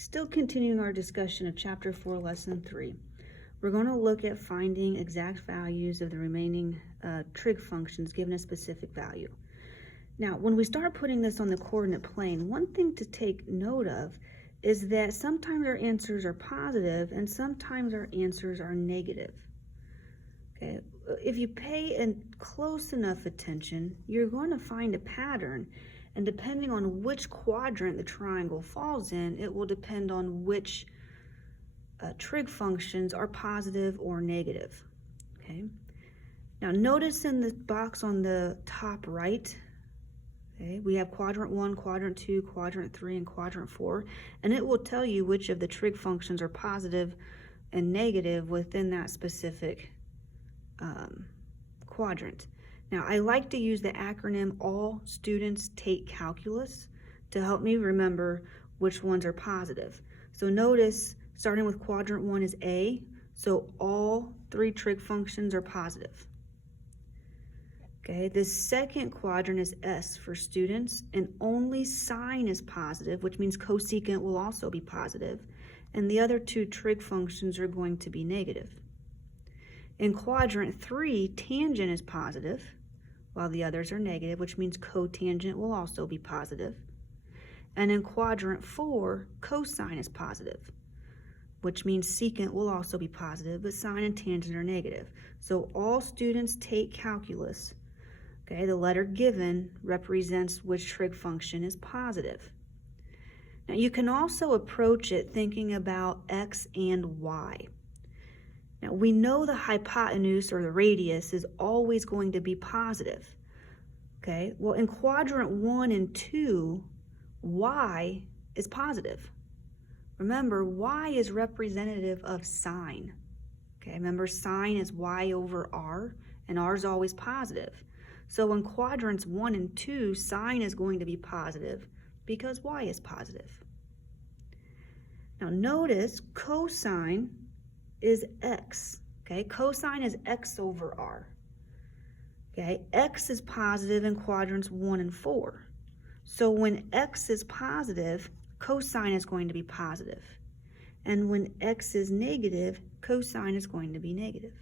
Still continuing our discussion of Chapter 4, Lesson 3. We're going to look at finding exact values of the remaining trig functions given a specific value. Now, when we start putting this on the coordinate plane, one thing to take note of is that sometimes our answers are positive and sometimes our answers are negative. Okay, if you pay close enough attention, you're going to find a pattern, and depending on which quadrant the triangle falls in, it will depend on which trig functions are positive or negative. Okay, now notice in the box on the top right, okay, we have quadrant 1, quadrant 2, quadrant 3, and quadrant 4, and it will tell you which of the trig functions are positive and negative within that specific quadrant. Now, I like to use the acronym All Students Take Calculus to help me remember which ones are positive. So notice, starting with quadrant 1 is A, so all 3 trig functions are positive. Okay, the second quadrant is S for students, and only sine is positive, which means cosecant will also be positive, and the other 2 trig functions are going to be negative. In quadrant 3, tangent is positive, while the others are negative, which means cotangent will also be positive. And in quadrant 4, cosine is positive, which means secant will also be positive, but sine and tangent are negative. So all students take calculus. Okay, the letter given represents which trig function is positive. Now you can also approach it thinking about x and y. Now, we know the hypotenuse or the radius is always going to be positive. Okay, well, in quadrant 1 and 2, y is positive. Remember, y is representative of sine. Okay, remember, sine is y over r, and r is always positive. So in quadrants 1 and 2, sine is going to be positive because y is positive. Now, notice cosine is x. Okay, cosine is x over r. Okay, x is positive in quadrants 1 and 4. So when x is positive, cosine is going to be positive. And when x is negative, cosine is going to be negative.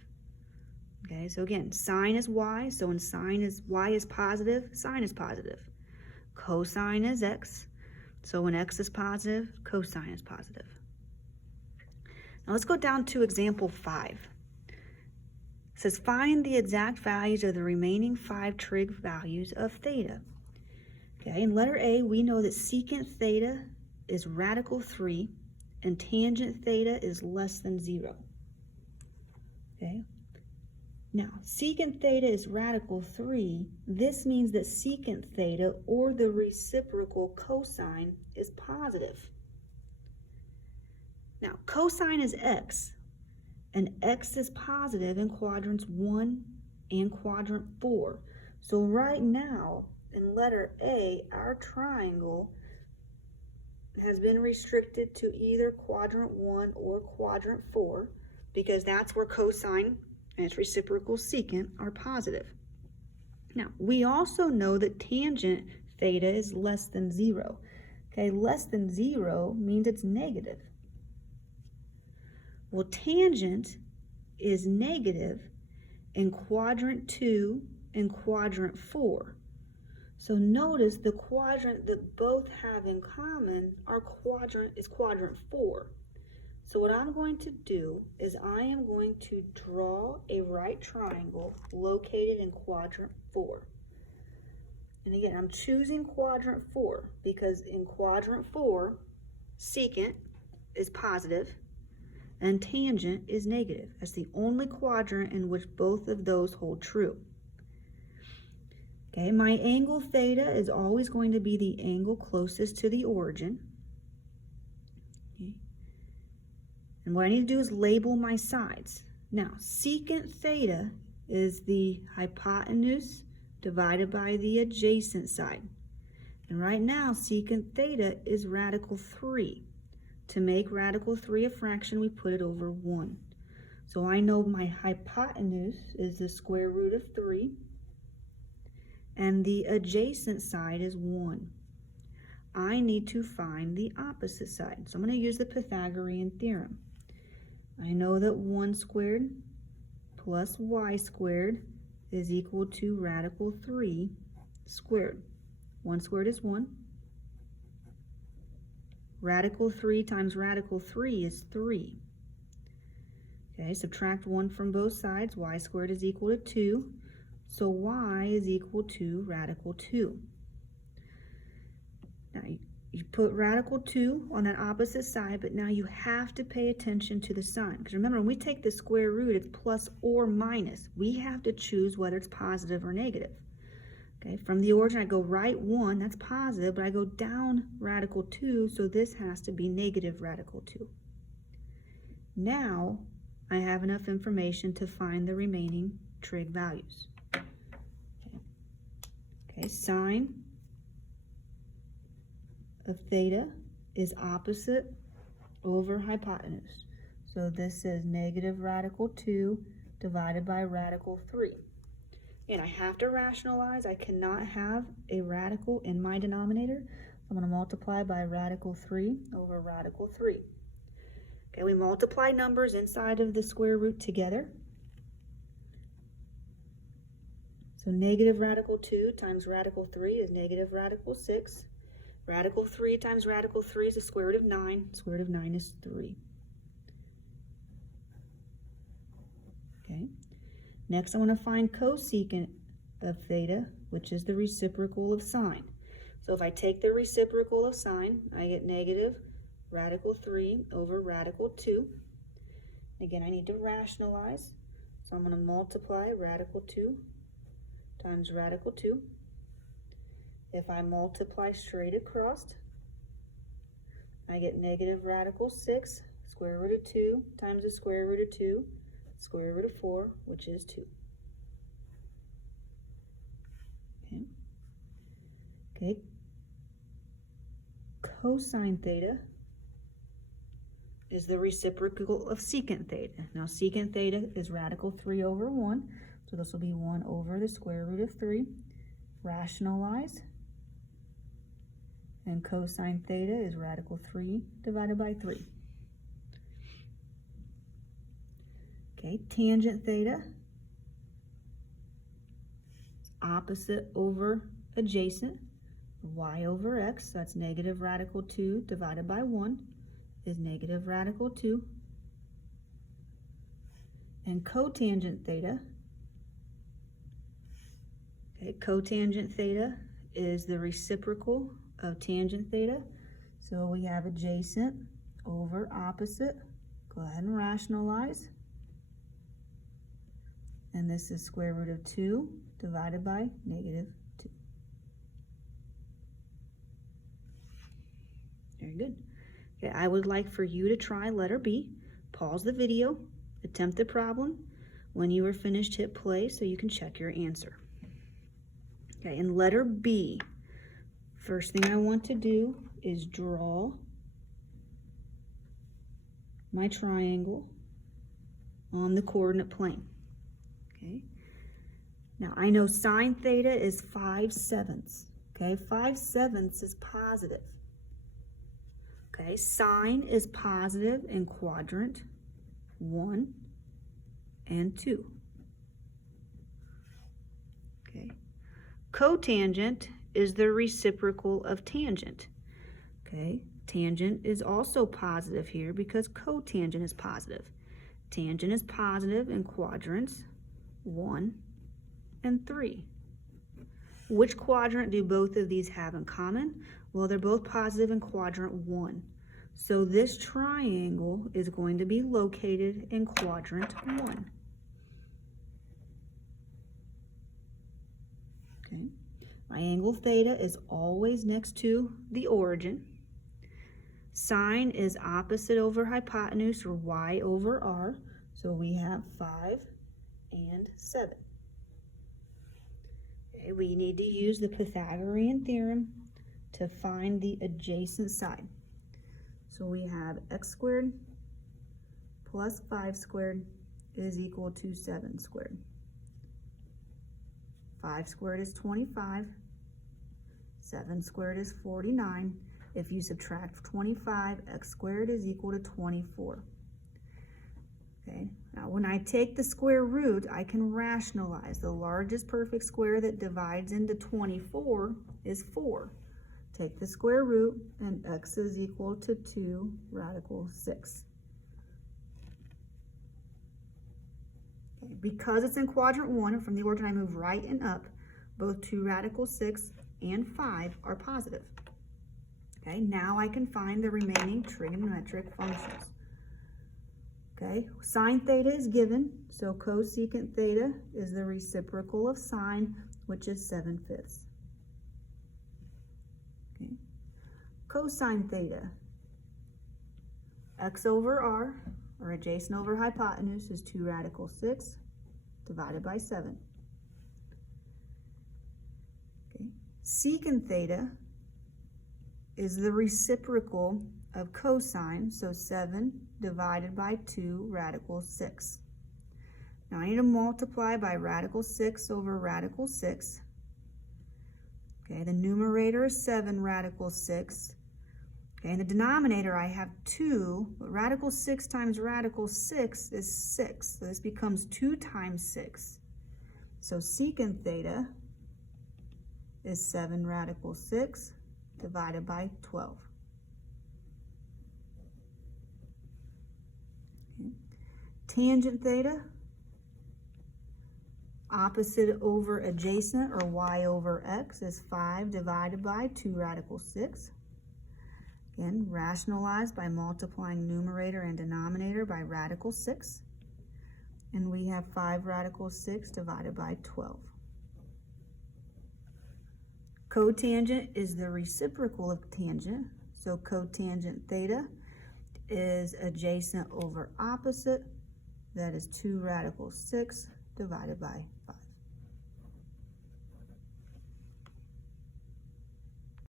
Okay, so again, sine is y, so when y is positive, sine is positive. Cosine is x, so when x is positive, cosine is positive. Now let's go down to example 5. It says find the exact values of the remaining 5 trig values of theta. Okay, in letter A, we know that secant theta is radical 3 and tangent theta is less than 0. Okay, now secant theta is radical 3. This means that secant theta, or the reciprocal cosine, is positive. Now, cosine is x, and x is positive in quadrants 1 and quadrant 4. So right now, in letter A, our triangle has been restricted to either quadrant 1 or quadrant 4, because that's where cosine and its reciprocal secant are positive. Now, we also know that tangent theta is less than 0. Okay, less than 0 means it's negative. Well, tangent is negative in quadrant 2 and quadrant 4. So notice the quadrant that both have in common is quadrant 4. So what I'm going to do is I am going to draw a right triangle located in quadrant 4. And again, I'm choosing quadrant 4 because in quadrant 4, secant is positive and tangent is negative. That's the only quadrant in which both of those hold true. Okay, my angle theta is always going to be the angle closest to the origin. Okay. And what I need to do is label my sides. Now, secant theta is the hypotenuse divided by the adjacent side. And right now, secant theta is radical 3. To make radical 3 a fraction, we put it over 1. So I know my hypotenuse is the square root of 3, and the adjacent side is 1. I need to find the opposite side. So I'm going to use the Pythagorean theorem. I know that 1 squared plus y squared is equal to radical 3 squared. 1 squared is 1. Radical 3 times radical 3 is 3. Okay, subtract 1 from both sides. Y squared is equal to 2. So y is equal to radical 2. Now you put radical 2 on that opposite side, but now you have to pay attention to the sign. Because remember, when we take the square root, it's plus or minus. We have to choose whether it's positive or negative. Okay, from the origin, I go right 1, that's positive, but I go down radical 2, so this has to be negative radical 2. Now, I have enough information to find the remaining trig values. Okay, sine of theta is opposite over hypotenuse. So this is negative radical 2 divided by radical 3. And I have to rationalize. I cannot have a radical in my denominator. I'm going to multiply by radical 3 over radical 3. Okay, we multiply numbers inside of the square root together. So negative radical 2 times radical 3 is negative radical 6. Radical 3 times radical 3 is the square root of 9. Square root of 9 is 3. Okay. Next, I want to find cosecant of theta, which is the reciprocal of sine. So if I take the reciprocal of sine, I get negative radical 3 over radical 2. Again, I need to rationalize. So I'm going to multiply radical 2 times radical 2. If I multiply straight across, I get negative radical 6, square root of 2 times the square root of 2, square root of 4, which is 2. Okay. Okay. Cosine theta is the reciprocal of secant theta. Now secant theta is radical 3 over 1, so this will be 1 over the square root of 3. Rationalize, and cosine theta is radical 3 divided by 3. Okay, tangent theta is opposite over adjacent, y over x, so that's negative radical 2 divided by 1 is negative radical 2. And cotangent theta, okay, cotangent theta is the reciprocal of tangent theta. So we have adjacent over opposite. Go ahead and rationalize. And this is square root of 2 divided by negative 2. Very good. Okay, I would like for you to try letter B. Pause the video, attempt the problem. When you are finished, hit play so you can check your answer. Okay, in letter B, first thing I want to do is draw my triangle on the coordinate plane. Okay. Now I know sine theta is 5/7. Okay, 5/7 is positive. Okay, sine is positive in quadrant 1 and 2. Okay. Cotangent is the reciprocal of tangent. Okay, tangent is also positive here because cotangent is positive. Tangent is positive in quadrants 1 and 3. Which quadrant do both of these have in common? Well, they're both positive in quadrant 1. So this triangle is going to be located in quadrant 1. Okay. My angle theta is always next to the origin. Sine is opposite over hypotenuse, or y over r. So we have 5 and 7. Okay, we need to use the Pythagorean theorem to find the adjacent side. So we have x squared plus 5 squared is equal to 7 squared. 5 squared is 25. 7 squared is 49. if you subtract 25, x squared is equal to 24. Okay, now when I take the square root, I can rationalize. The largest perfect square that divides into 24 is 4. Take the square root, and x is equal to 2 radical 6. Okay, because it's in quadrant 1, from the origin I move right and up, both 2 radical 6 and 5 are positive. Okay, now I can find the remaining trigonometric functions. Okay, sine theta is given, so cosecant theta is the reciprocal of sine, which is 7/5. Okay, cosine theta, x over r, or adjacent over hypotenuse, is 2 radical 6 divided by 7. Okay, secant theta is the reciprocal of cosine, so 7 divided by 2 radical 6. Now I need to multiply by radical 6 over radical 6. Okay, the numerator is 7 radical 6. Okay, in the denominator I have 2, but radical 6 times radical 6 is 6. So this becomes 2 times 6. So secant theta is 7 radical 6 divided by 12. Okay. Tangent theta, opposite over adjacent, or y over x, is 5 divided by 2 radical 6. Again, rationalize by multiplying numerator and denominator by radical 6. And we have 5 radical 6 divided by 12. Cotangent is the reciprocal of tangent, so cotangent theta is adjacent over opposite, that is 2 radical 6 divided by 5.